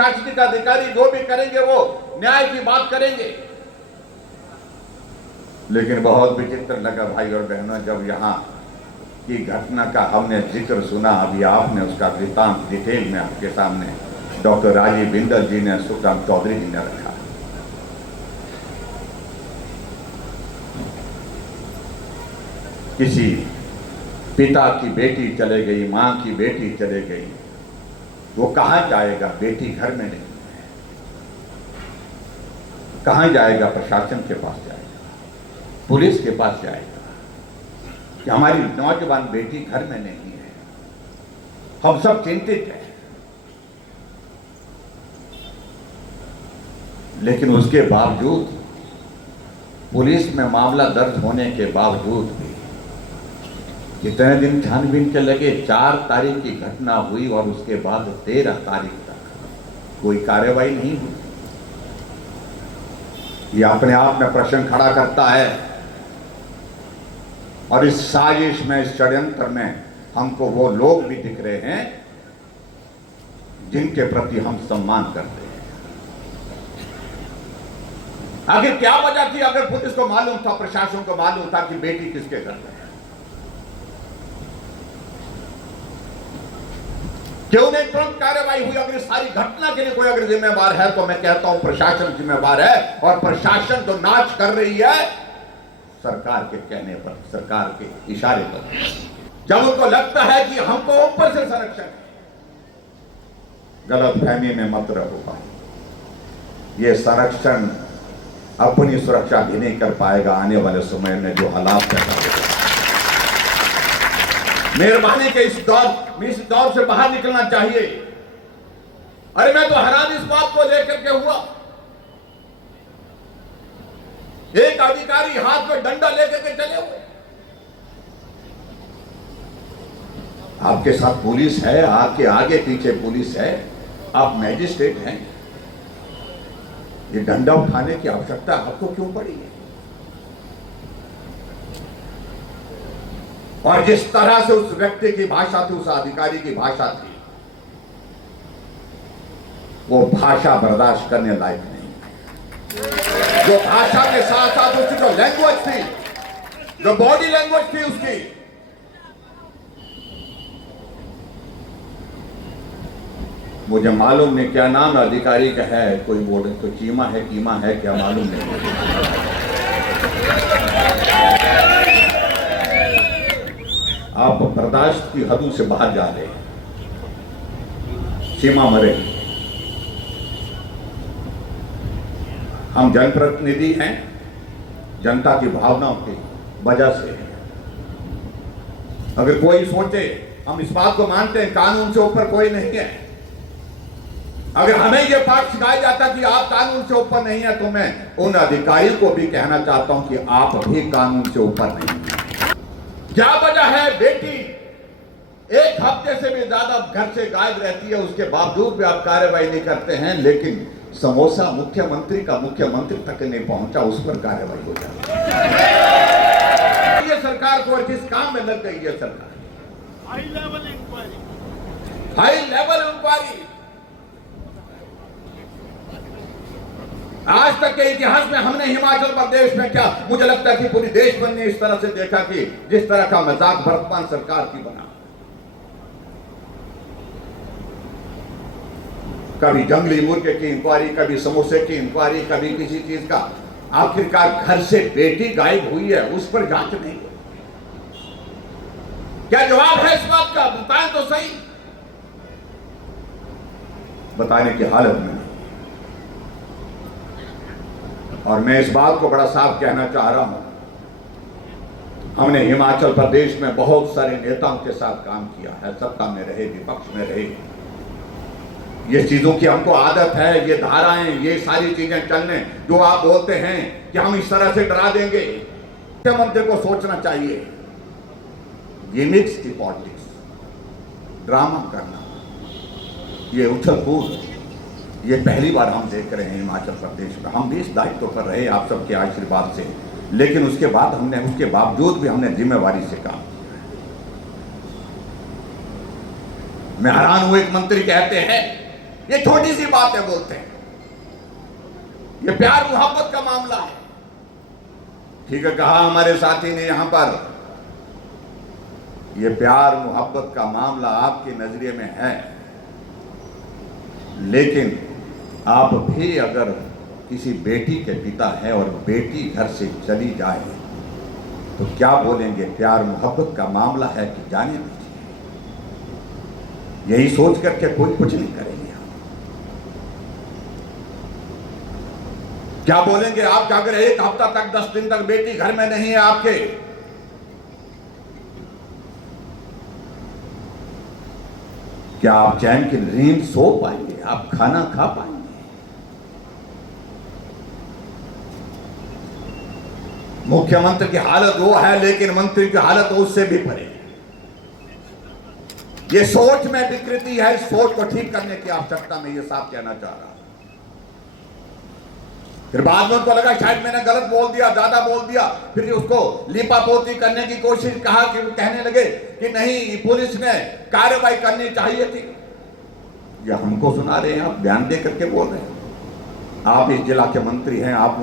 प्रशासनिक अधिकारी जो भी करेंगे वो न्याय की बात करेंगे। लेकिन बहुत विचित्र लगा भाई और बहनों, जब यहाँ की घटना का हमने जिक्र सुना, अभी आपने उसका वृत्तांत डिटेल में आपके सामने डॉक्टर राजीव बिंदल जी ने, सुखराम चौधरी जी ने रखा। किसी पिता की बेटी चले गई, मां की बेटी चले गई, वो कहां जाएगा? बेटी घर में नहीं है, कहां जाएगा? प्रशासन के पास जाएगा, पुलिस के पास जाएगा कि हमारी नौजवान बेटी घर में नहीं है। हम सब चिंतित हैं। लेकिन उसके बावजूद, पुलिस में मामला दर्ज होने के बावजूद भी कितने दिन छानबीन के लगे। 4 तारीख की घटना हुई और उसके बाद 13 तारीख तक कोई कार्रवाई नहीं हुई। ये अपने आप में प्रश्न खड़ा करता है। और इस साजिश में, इस षड्यंत्र में हमको वो लोग भी दिख रहे हैं जिनके प्रति हम सम्मान करते हैं। आखिर क्या वजह थी? अगर पुलिस को मालूम था, प्रशासन को मालूम था कि बेटी किसके घर में है, क्यों नहीं तुरंत कार्रवाई हुई? अगर इस सारी घटना के लिए कोई अगर जिम्मेवार है तो मैं कहता हूं प्रशासन जिम्मेवार है। और प्रशासन तो नाच कर रही है सरकार के कहने पर, सरकार के इशारे पर। जब उनको लगता है कि हमको ऊपर से संरक्षण है, गलत फहमी में मत रहो। ये संरक्षण अपनी सुरक्षा भी नहीं कर पाएगा आने वाले समय में जो हालात पैदा होगा। मेहरबानी के इस दौर से बाहर निकलना चाहिए। अरे मैं तो हैरान इस बात को लेकर के हुआ, एक अधिकारी हाथ में डंडा लेकर के चले हुए। आपके साथ पुलिस है, आपके आगे पीछे पुलिस है, आप मैजिस्ट्रेट हैं, ये डंडा उठाने की आवश्यकता आपको क्यों पड़ी है? और जिस तरह से उस व्यक्ति की भाषा थी, उस अधिकारी की भाषा थी, वो भाषा बर्दाश्त करने लायक नहीं। जो भाषा के साथ साथ उसकी जो लैंग्वेज थी, जो बॉडी लैंग्वेज थी उसकी, मुझे मालूम नहीं क्या नाम अधिकारी का है, कोई बोले तो चीमा है, कीमा है, क्या मालूम नहीं। आप बर्दाश्त की हदों से बाहर जा रहे हैं, सीमा मरे। हम जनप्रतिनिधि हैं, जनता की भावनाओं की वजह से। अगर कोई सोचे, हम इस बात को मानते हैं कानून से ऊपर कोई नहीं है। अगर हमें यह पाठ सिखाया जाता कि आप कानून से ऊपर नहीं है, तो मैं उन अधिकारियों को भी कहना चाहता हूं कि आप भी कानून से ऊपर नहीं है। क्या वजह है? बेटी 1 हफ्ते से भी ज्यादा घर से गायब रहती है, उसके बावजूद भी आप कार्रवाई नहीं करते हैं। लेकिन समोसा मुख्यमंत्री का मुख्यमंत्री तक नहीं पहुंचा, उस पर कार्रवाई हो जाती है। ये सरकार को किस काम में लग गई है? सरकार हाई लेवल इंक्वायरी। आज तक के इतिहास में हमने हिमाचल प्रदेश में क्या, मुझे लगता है कि पूरी देश भर ने इस तरह से देखा कि जिस तरह का मजाक वर्तमान सरकार की बना। कभी जंगली मुर्गे की इंक्वायरी, कभी समोसे की इंक्वायरी, कभी किसी चीज का। आखिरकार घर से बेटी गायब हुई है, उस पर जांच नहीं हुई। क्या जवाब है इस बात का? बताएं तो सही। बताने की हालत में। और मैं इस बात को बड़ा साफ कहना चाह रहा हूं, हमने हिमाचल प्रदेश में बहुत सारे नेताओं के साथ काम किया है, सत्ता में रहे, विपक्ष में रहे। ये चीजों की हमको आदत है, ये धाराएं, ये सारी चीजें चलने। जो आप बोलते हैं कि हम इस तरह से डरा देंगे, मुख्यमंत्री को सोचना चाहिए। गिमिक्स की पॉलिटिक्स, ड्रामा करना, ये उछल कूद, ये पहली बार हम देख रहे हैं हिमाचल प्रदेश में। हम भी इस दायित्व पर रहे आप सबके आशीर्वाद से, लेकिन उसके बावजूद भी हमने जिम्मेवारी से काम किया। मैं हैरान हूं, एक मंत्री कहते हैं ये छोटी सी बातें बोलते हैं। ये प्यार मोहब्बत का मामला है। ठीक है, कहा हमारे साथी ने यहां पर, ये प्यार मोहब्बत का मामला आपके नजरिए में है, लेकिन आप भी अगर किसी बेटी के पिता है और बेटी घर से चली जाए तो क्या बोलेंगे? प्यार मोहब्बत का मामला है कि जाने दीजिए। यही सोच करके कोई कुछ नहीं करेंगे। क्या बोलेंगे आप कि अगर एक हफ्ता तक 10 दिन तक बेटी घर में नहीं है आपके, क्या आप चैन की नींद सो पाएंगे? आप खाना खा पाएंगे? मुख्यमंत्री की हालत वो है, लेकिन मंत्री की हालत उससे भी परे है। ये सोच में विकृति है। इस सोच को ठीक करने की आवश्यकता में ये साफ कहना चाह रहा हूं। फिर बाद में उनको लगा शायद मैंने गलत बोल दिया, ज्यादा बोल दिया, फिर उसको लीपापोती करने की कोशिश कहा कि कहने लगे कि नहीं, पुलिस ने कार्रवाई करनी चाहिए थी। ये हमको सुना रहे हैं, आप बयान दे करके बोल रहे हैं। आप इस जिला के मंत्री हैं, आप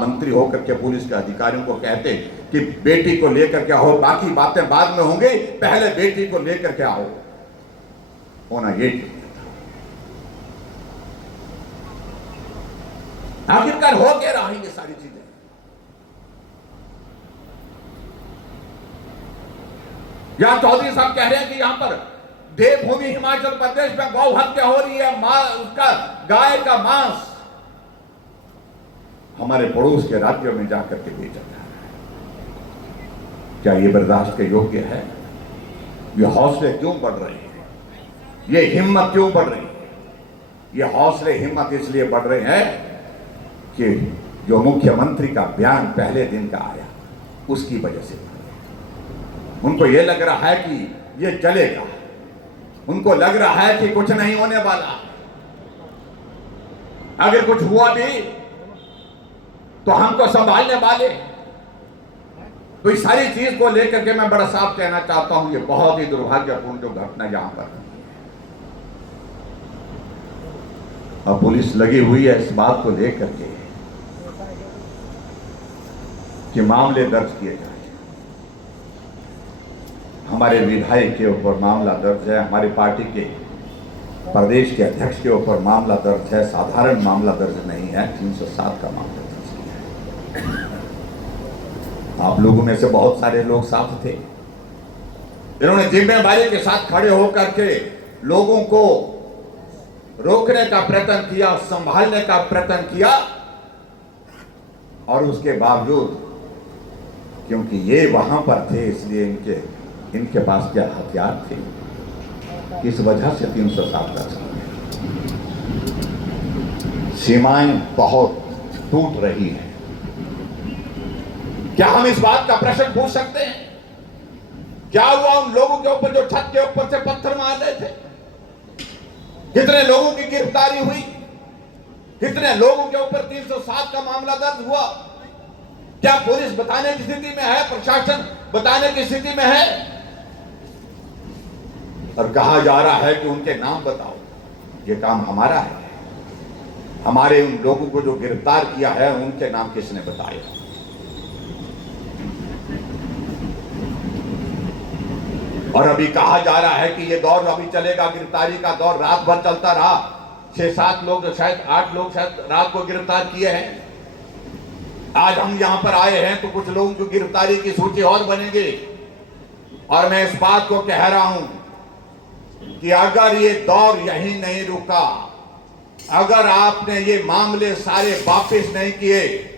मंत्री होकर के पुलिस के अधिकारियों को कहते कि बेटी को लेकर के आओ, बाकी बातें बाद में होंगी, पहले बेटी को लेकर के आओ। होना ये आखिरकार हो क्या रहा है ये सारी चीजें? यहां चौधरी साहब कह रहे हैं कि यहां पर देवभूमि हिमाचल प्रदेश में गौ हत्या हो रही है, उसका गाय का मांस हमारे पड़ोस के राज्यों में जाकर के बेचा जा रहा है। क्या ये बर्दाश्त के योग्य है? ये हौसले क्यों बढ़ रहे हैं? ये हिम्मत क्यों बढ़ रही है? ये हौसले हिम्मत इसलिए बढ़ रहे हैं कि जो मुख्यमंत्री का बयान पहले दिन का आया उसकी वजह से उनको यह लग रहा है कि ये चलेगा। उनको लग रहा है कि कुछ नहीं होने वाला। अगर कुछ हुआ भी तो हमको संभालने वाले। तो इस सारी चीज को लेकर के मैं बड़ा साफ कहना चाहता हूं, ये बहुत ही दुर्भाग्यपूर्ण जो घटना यहां पर। अब पुलिस लगी हुई है इस बात को लेकर के कि मामले दर्ज किए जाए। हमारे विधायक के ऊपर मामला दर्ज है, हमारी पार्टी के प्रदेश के अध्यक्ष के ऊपर मामला दर्ज है। साधारण मामला दर्ज नहीं है, 307 का मामला दर्ज किया है। आप लोगों में से बहुत सारे लोग साथ थे, इन्होंने जिम्मेदारी के साथ खड़े होकर के लोगों को रोकने का प्रयत्न किया, संभालने का प्रयत्न किया, और उसके बावजूद क्योंकि ये वहां पर थे इसलिए इनके पास क्या हथियार थे, इस वजह से 307 का सीमाएं बहुत टूट रही हैं। क्या हम इस बात का प्रश्न पूछ सकते हैं? क्या हुआ उन लोगों के ऊपर जो छत के ऊपर से पत्थर मार रहे थे? कितने लोगों की गिरफ्तारी हुई? कितने लोगों के ऊपर 307 का मामला दर्ज हुआ? क्या पुलिस बताने की स्थिति में है? प्रशासन बताने की स्थिति में है? और कहा जा रहा है कि उनके नाम बताओ। ये काम हमारा है। हमारे उन लोगों को जो गिरफ्तार किया है उनके नाम किसने बताया? और अभी कहा जा रहा है कि ये दौर अभी चलेगा, गिरफ्तारी का दौर रात भर चलता रहा। 6-7 लोग, शायद 8 लोग शायद रात को गिरफ्तार किए हैं। आज हम यहां पर आए हैं तो कुछ लोगों की गिरफ्तारी की सूची और बनेगी। और मैं इस बात को कह रहा हूं कि अगर ये दौर यहीं नहीं रुका, अगर आपने ये मामले सारे वापस नहीं किए,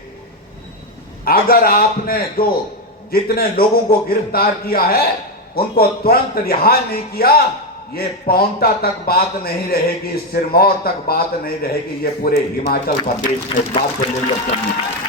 अगर आपने जो जितने लोगों को गिरफ्तार किया है उनको तुरंत रिहा नहीं किया, ये पौंटा तक बात नहीं रहेगी, सिरमौर तक बात नहीं रहेगी, ये पूरे हिमाचल प्रदेश में इस बात को लेकर